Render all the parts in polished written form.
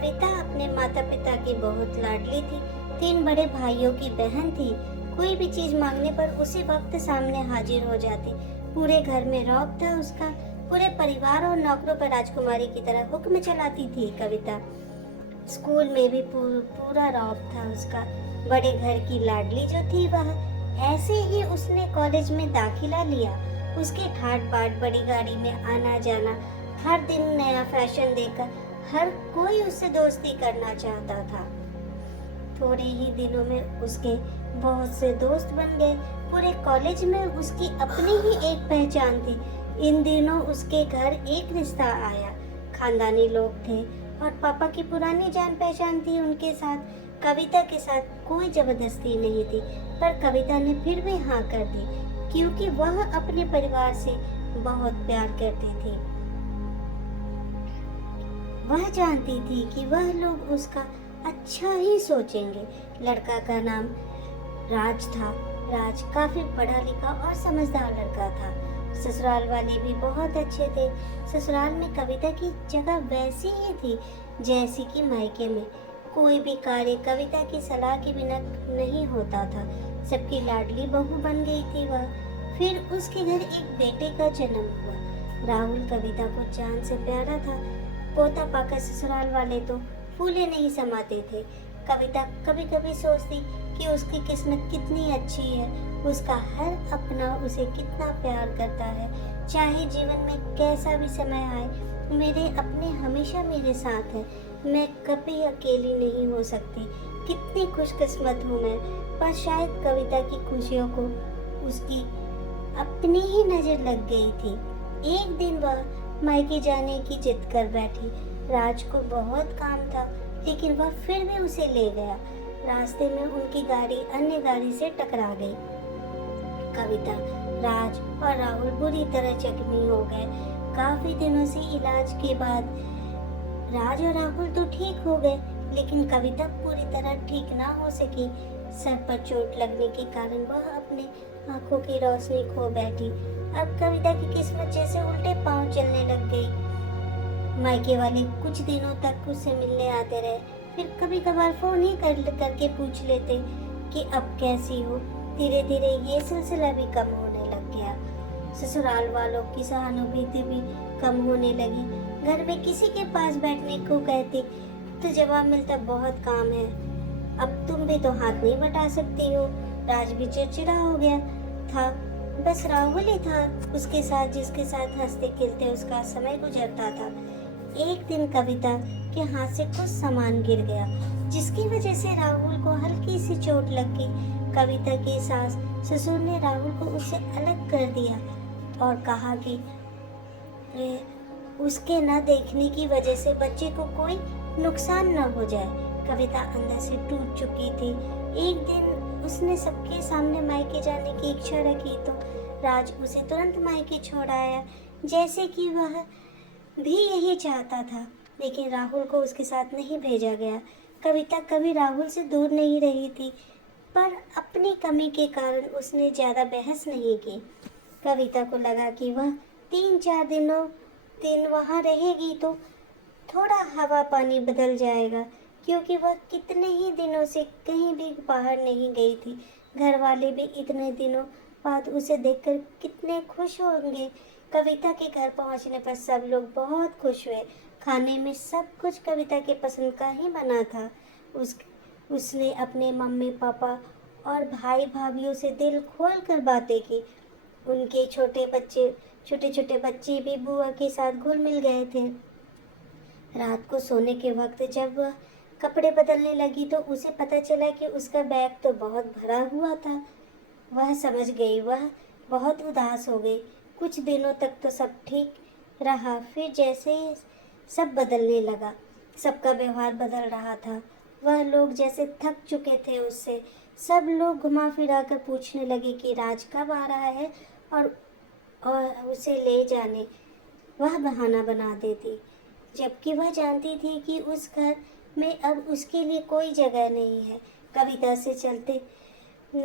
कविता अपने माता पिता की बहुत लाडली थी। 3 बड़े भाइयों की बहन थी। कोई भी चीज मांगने पर उसी वक्त सामने हाजिर हो जाती। पूरे घर में रौब था उसका। पूरे परिवार और नौकरों पर राजकुमारी की तरह हुक्म चलाती थी कविता। स्कूल में भी पूरा रौब था उसका। बड़े घर की लाडली जो थी वह। ऐसे ही उसने कॉलेज में दाखिला लिया। उसकी ठाट बाट बड़ी गाड़ी में आना जाना, हर दिन नया फैशन देखकर हर कोई उससे दोस्ती करना चाहता था। थोड़े ही दिनों में उसके बहुत से दोस्त बन गए। पूरे कॉलेज में उसकी अपनी ही एक पहचान थी। इन दिनों उसके घर एक रिश्ता आया। खानदानी लोग थे और पापा की पुरानी जान पहचान थी उनके साथ। कविता के साथ कोई जबरदस्ती नहीं थी, पर कविता ने फिर भी हाँ कर दी, क्योंकि वह अपने परिवार से बहुत प्यार करती थी। वह जानती थी कि वह लोग उसका अच्छा ही सोचेंगे। लड़का का नाम राज था। राज काफी पढ़ा लिखा और समझदार लड़का था। ससुराल वाले भी बहुत अच्छे थे। ससुराल में कविता की जगह वैसी ही थी जैसी कि मायके में। कोई भी कार्य कविता की सलाह के बिना नहीं होता था। सबकी लाडली बहू बन गई थी वह। फिर उसके घर एक बेटे का जन्म हुआ। राहुल कविता को जान से प्यारा था। पोता पाकर ससुराल वाले तो फूले नहीं समाते थे। कविता कभी कभी सोचती कि उसकी किस्मत कितनी अच्छी है। उसका हर अपना उसे कितना प्यार करता है। चाहे जीवन में कैसा भी समय आए, मेरे अपने हमेशा मेरे साथ है। मैं कभी अकेली नहीं हो सकती। कितनी खुशकिस्मत हूँ मैं। पर शायद कविता की खुशियों को उसकी अपनी ही नजर लग गई थी। एक दिन वह मायके जाने की जिद कर बैठी। राज को बहुत काम था, लेकिन वह फिर भी उसे ले गया। रास्ते में उनकी गाड़ी अन्य गाड़ी से टकरा गई। कविता, राज और राहुल बुरी तरह जख्मी हो गए। काफी दिनों से इलाज के बाद राज और राहुल तो ठीक हो गए, लेकिन कविता पूरी तरह ठीक ना हो सकी। सर पर चोट लगने के कारण वह अपने आंखों की रोशनी खो बैठी। अब कविता की किस्मत जैसे उल्टे पांव चलने लग गई। मायके वाले कुछ दिनों तक उससे मिलने आते रहे, फिर कभी कभार फोन ही करके पूछ लेते कि अब कैसी हो। धीरे धीरे ये सिलसिला भी कम होने लग गया। ससुराल वालों की सहानुभूति भी कम होने लगी। घर में किसी के पास बैठने को कहती तो जवाब मिलता, बहुत काम है, अब तुम भी तो हाथ नहीं बटा सकती हो। राज भी चिड़चिड़ा हो गया था। बस राहुल ही था उसके साथ, जिसके साथ हंसते खेलते उसका समय गुजरता था। एक दिन कविता के हाथ से कुछ सामान गिर गया, जिसकी वजह से राहुल को हल्की सी चोट लग गई। कविता के सास ससुर ने राहुल को उससे अलग कर दिया और कहा कि उसके न देखने की वजह से बच्चे को कोई नुकसान न हो जाए। कविता अंदर से टूट चुकी थी। एक दिन उसने सबके सामने मायके जाने की इच्छा रखी तो राज उसे तुरंत मायके छोड़ आया, जैसे कि वह भी यही चाहता था। लेकिन राहुल को उसके साथ नहीं भेजा गया। कविता कभी राहुल से दूर नहीं रही थी, पर अपनी कमी के कारण उसने ज्यादा बहस नहीं की। कविता को लगा कि वह 3-4 दिन वहाँ रहेगी तो थोड़ा हवा पानी बदल जाएगा, क्योंकि वह कितने ही दिनों से कहीं भी बाहर नहीं गई थी। घर वाले भी इतने दिनों बाद उसे देखकर कितने खुश होंगे। कविता के घर पहुंचने पर सब लोग बहुत खुश हुए। खाने में सब कुछ कविता के पसंद का ही बना था। उसने अपने मम्मी पापा और भाई भाभीयों से दिल खोल कर बातें की। उनके छोटे छोटे बच्चे भी बुआ के साथ घुल मिल गए थे। रात को सोने के वक्त जब वह कपड़े बदलने लगी तो उसे पता चला कि उसका बैग तो बहुत भरा हुआ था। वह समझ गई, वह बहुत उदास हो गई। कुछ दिनों तक तो सब ठीक रहा, फिर जैसे ही सब बदलने लगा, सबका व्यवहार बदल रहा था। वह लोग जैसे थक चुके थे उससे। सब लोग घुमा फिरा कर पूछने लगे कि राज कब आ रहा है और उसे ले जाने। वह बहाना बना देती, जबकि वह जानती थी कि उस घर में अब उसके लिए कोई जगह नहीं है। कविता से चलते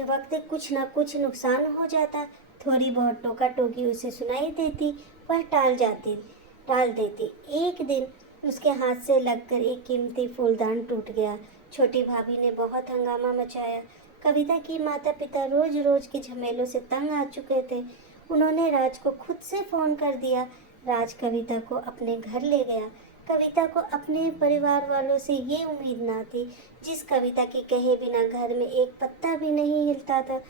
वक्त कुछ न कुछ नुकसान हो जाता। थोड़ी बहुत टोका टोकी उसे सुनाई देती, वह टाल देती। एक दिन उसके हाथ से लगकर एक कीमती फूलदान टूट गया। छोटी भाभी ने बहुत हंगामा मचाया। कविता की माता पिता रोज रोज के झमेलों से तंग आ चुके थे। उन्होंने राज को खुद से फोन कर दिया। राज कविता को अपने घर ले गया। कविता को अपने परिवार वालों से ये उम्मीद ना थी। जिस कविता के कहे बिना घर में एक पत्ता भी नहीं हिलता था,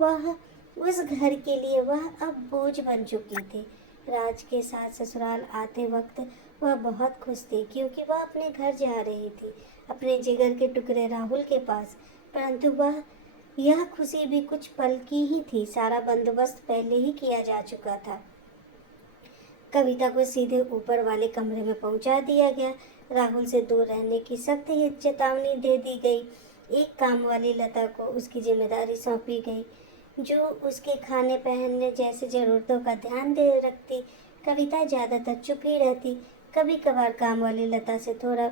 वह उस घर के लिए वह अब बोझ बन चुकी थी। राज के साथ ससुराल आते वक्त वह बहुत खुश थी, क्योंकि वह अपने घर जा रही थी, अपने जिगर के टुकड़े राहुल के पास। परंतु यह खुशी भी कुछ पल की ही थी। सारा बंदोबस्त पहले ही किया जा चुका था। कविता को सीधे ऊपर वाले कमरे में पहुंचा दिया गया। राहुल से दूर रहने की सख्त चेतावनी दे दी गई। एक काम वाली लता को उसकी जिम्मेदारी सौंपी गई, जो उसके खाने पहनने जैसी ज़रूरतों का ध्यान दे रखती। कविता ज़्यादातर चुप ही रहती। कभी कभार काम वाली लता से थोड़ा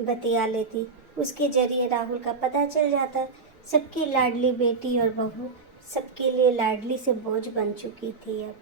बतिया लेती। उसके जरिए राहुल का पता चल जाता। सबकी लाडली बेटी और बहू सबके लिए लाडली से बोझ बन चुकी थी अब।